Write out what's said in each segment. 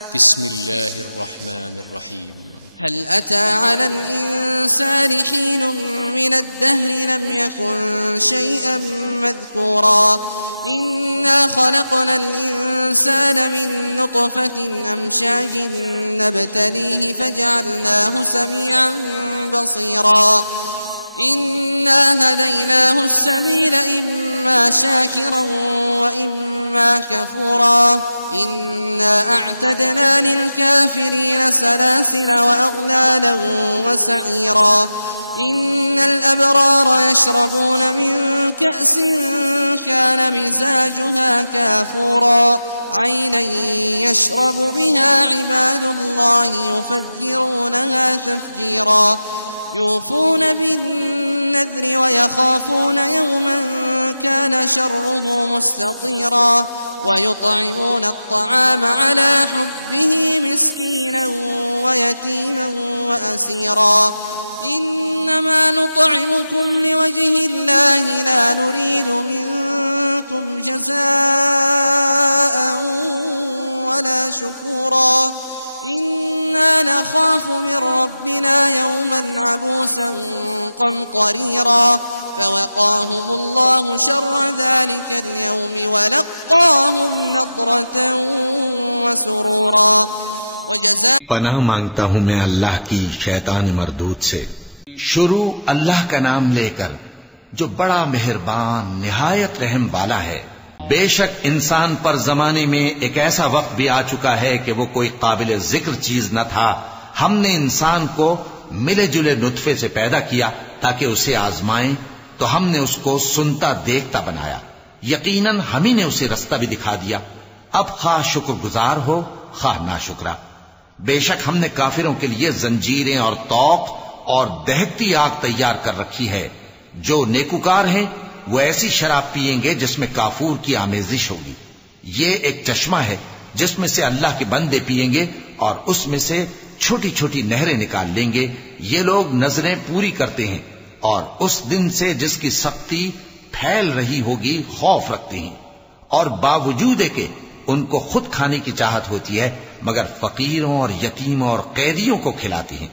बिस्मिल्लाहिर्रहमानिर्रहीम। हल अता अलल इंसानि हीनुम मिनद दहरि लम यकुन शैअन मज़कूरा इन्ना खलक़नल इंसान मिन नुत्फ़तिन अमशाजिन नब्तलीहि फजअलनाहु समीअन बसीरा इन्ना हदैनाहु अस्सबील इम्मा शाकिरन व इम्मा कफूरा इन्ना अअतदना लिलकाफिरीन सलासिल व अग़लाला व सईरा इन्नल अबरार यशरबून मिन कअसिन कान मिज़ाजुहा काफूरा ऐनन यशरबु बिहा इबादुल्लाहि युफ़ज्जिरूनहा तफ़जीरा यूफ़ून बिन्नज़्रि व यख़ाफ़ून यौमन कान शर्रुहु मुस्ततीरा ويطعمون الطعام على حبه مسكينا ويتيما وأسيرا إنما نطعمكم لوجه الله لا نريد منكم جزاء ولا شكورا إنا نخاف من ربنا يوما عبوسا قمطريرا فوقاهم الله شر ذلك اليوم ولقاهم نضرة وسرورا पनाह मांगता हूं मैं अल्लाह की शैतान मरदूद से। शुरू अल्लाह का नाम लेकर जो बड़ा मेहरबान निहायत रहम वाला है। बेशक इंसान पर जमाने में एक ऐसा वक्त भी आ चुका है कि वो कोई काबिल जिक्र चीज न था। हमने इंसान को मिले जुले नुत्फे से पैदा किया ताकि उसे आजमाएं, तो हमने उसको सुनता देखता बनाया। यकीनन हम ही ने उसे रास्ता भी दिखा दिया। अब खा शुक्रगुजार हो खा नाशुक्रा। बेशक हमने काफिरों के लिए जंजीरें और तौक और दहकती आग तैयार कर रखी है। जो नेकुकार हैं वो ऐसी शराब पिएंगे जिसमें काफूर की आमेजिश होगी। ये एक चश्मा है जिसमें से अल्लाह के बंदे पिएंगे और उसमें से छोटी छोटी नहरें निकाल लेंगे। ये लोग नजरें पूरी करते हैं और उस दिन से जिसकी सख्ती फैल रही होगी खौफ रखते हैं, और बावजूद के उनको खुद खाने की चाहत होती है मगर फकीरों और यतीमों और कैदियों को खिलाते हैं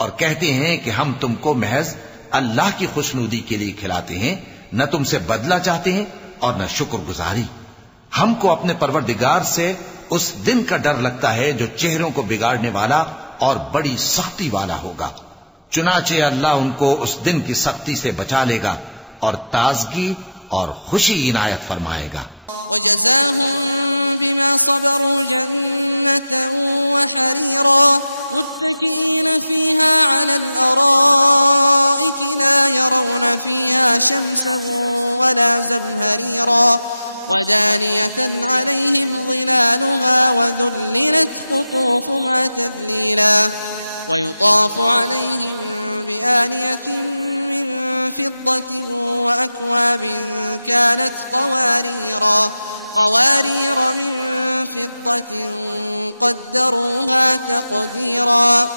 और कहते हैं कि हम तुमको महज अल्लाह की खुशनुदी के लिए खिलाते हैं, न तुमसे बदला चाहते हैं और न शुक्रगुजारी। हमको अपने परवरदिगार से उस दिन का डर लगता है जो चेहरों को बिगाड़ने वाला और बड़ी सख्ती वाला होगा। चुनाचे अल्लाह उनको उस दिन की सख्ती से बचा लेगा और ताजगी और खुशी इनायत फरमाएगा। वजज़ाहुम बिमा सबरू जन्नतन व हरीरा मुत्तकीन फीहा अलल अराइक ला यरौन फीहा शम्सन वला ज़महरीरा वदानियतन अलैहिम ज़िलालुहा वज़ुल्लिलत क़ुतूफ़ुहा तज़लीला वयुताफ़ु अलैहिम बिआनियतिन मिन फ़िद्दतिन वअक्वाब कानत قوارير من فضة قدروها تقديرا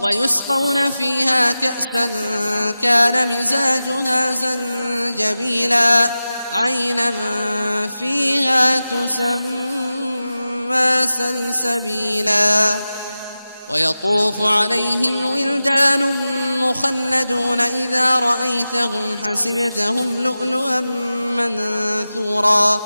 ويسقون فيها كأسا كان مزاجها زنجبيلا عينا فيها تسمى سلسبيلا ويطوف عليهم ولدان مخلدون إذا رأيتهم حسبتهم لؤلؤا منثورا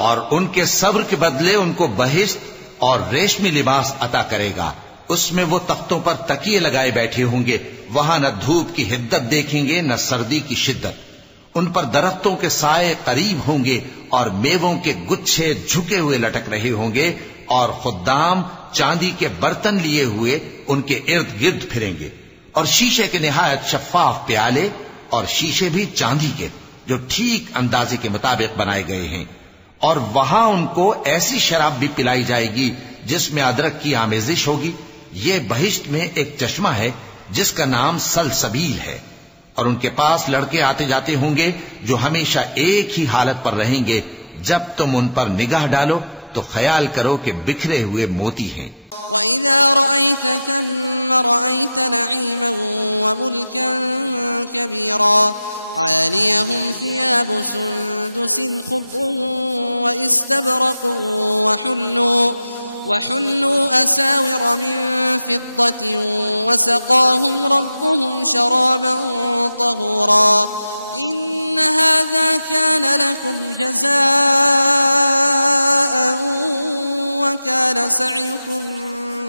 और उनके सब्र के बदले उनको बहिश्त और रेशमी लिबास अता करेगा। उसमें वो तख्तों पर तकिए लगाए बैठे होंगे। वहां न धूप की हिद्दत देखेंगे न सर्दी की शिद्दत। उन पर दरख्तों के साए करीब होंगे और मेवों के गुच्छे झुके हुए लटक रहे होंगे और खुद्दाम चांदी के बर्तन लिए हुए उनके इर्द गिर्द फिरेंगे और शीशे के निहायत शफाफ प्याले और शीशे भी चांदी के जो ठीक अंदाजे के मुताबिक बनाए गए हैं। और वहां उनको ऐसी शराब भी पिलाई जाएगी जिसमें अदरक की आमेजिश होगी। ये बहिश्त में एक चश्मा है जिसका नाम सलसबील है और उनके पास लड़के आते जाते होंगे जो हमेशा एक ही हालत पर रहेंगे। जब तुम उन पर निगाह डालो तो ख्याल करो कि बिखरे हुए मोती हैं। वइज़ा रअयत थम्म रअयत नईमन व मुल्कन कबीरा आलियहुम सियाबु सुंदुसिन खुद्रुन व इस्तबरक़ وحلوا أساور من فضة وسقاهم ربهم شرابا طهورا إن هذا كان لكم جزاء وكان سعيكم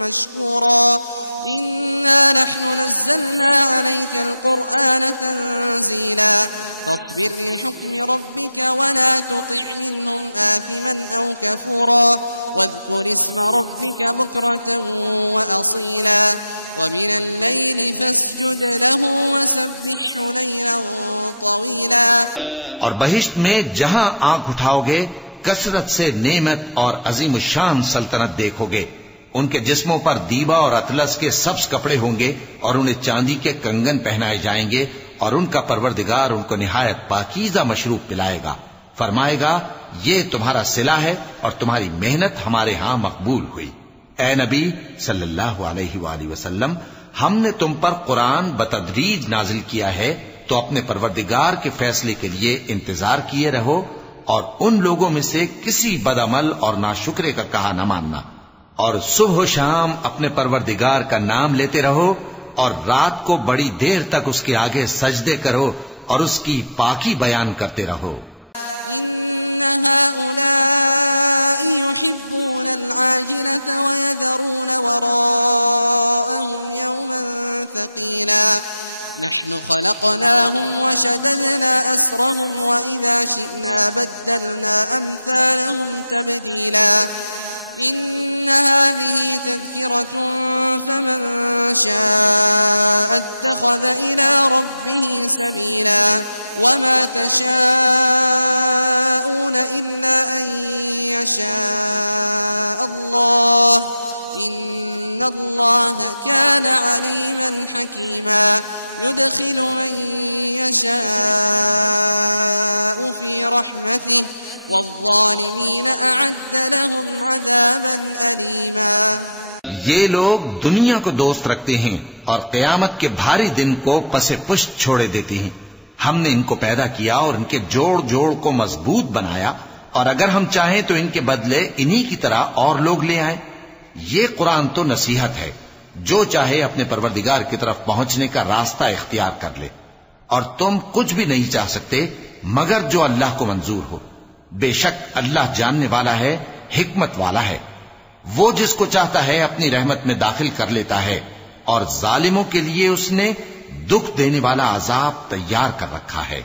مشكورا إنا نحن نزلنا عليك القرآن تنزيلا فاصبر لحكم ربك ولا تطع منهم آثما أو كفورا واذكر اسم ربك بكرة وأصيلا ومن الليل فاسجد له وسبحه ليلا طويلا। और बहिश्त में जहां आंख उठाओगे कसरत से नेमत और अजीम शान सल्तनत देखोगे। उनके जिस्मों पर दीबा और अतलस के सब्ज कपड़े होंगे और उन्हें चांदी के कंगन पहनाए जाएंगे और उनका परवरदिगार उनको निहायत पाकीज़ा मशरूब पिलाएगा। फरमाएगा ये तुम्हारा सिला है और तुम्हारी मेहनत हमारे यहां मकबूल हुई। ए नबी सल्लल्लाहु अलैहि वसल्लम, हमने तुम पर कुरान बतदरीज नाजिल किया है, तो अपने परवरदिगार के फैसले के लिए इंतजार किए रहो और उन लोगों में से किसी बदअमल और नाशुक्रे का कहा न मानना। और सुबह शाम अपने परवरदिगार का नाम लेते रहो और रात को बड़ी देर तक उसके आगे सजदे करो और उसकी पाकी बयान करते रहो। इन्न हाउलाई युहिब्बून अल-आजिलता व यदरून वराअहुम यौमन थकीला नहनु खलक़नाहुम व शददना अस्रहुम व इज़ा शिअना बद्दलना अम्सालहुम तब्दीला إن هذه تذكرة فمن شاء اتخذ إلى ربه سبيلا وما تشاءون إلا أن يشاء الله إن الله كان عليما حكيما يدخل من يشاء في رحمته والظالमीन अअद्द लहुम अज़ाबन अलीमा। ये लोग दुनिया को दोस्त रखते हैं और क़यामत के भारी दिन को पसे पुष्ट छोड़े देते हैं। हमने इनको पैदा किया और इनके जोड़ जोड़ को मजबूत बनाया और अगर हम चाहें तो इनके बदले इन्हीं की तरह और लोग ले आए। ये कुरान तो नसीहत है, जो चाहे अपने परवरदिगार की तरफ पहुंचने का रास्ता इख्तियार कर ले और तुम कुछ भी नहीं चाह सकते मगर जो अल्लाह को मंजूर हो। बेशक अल्लाह जानने वाला है, हिकमत वाला है। वो जिसको चाहता है अपनी रहमत में दाखिल कर लेता है और जालिमों के लिए उसने दुख देने वाला अजाब तैयार कर रखा है।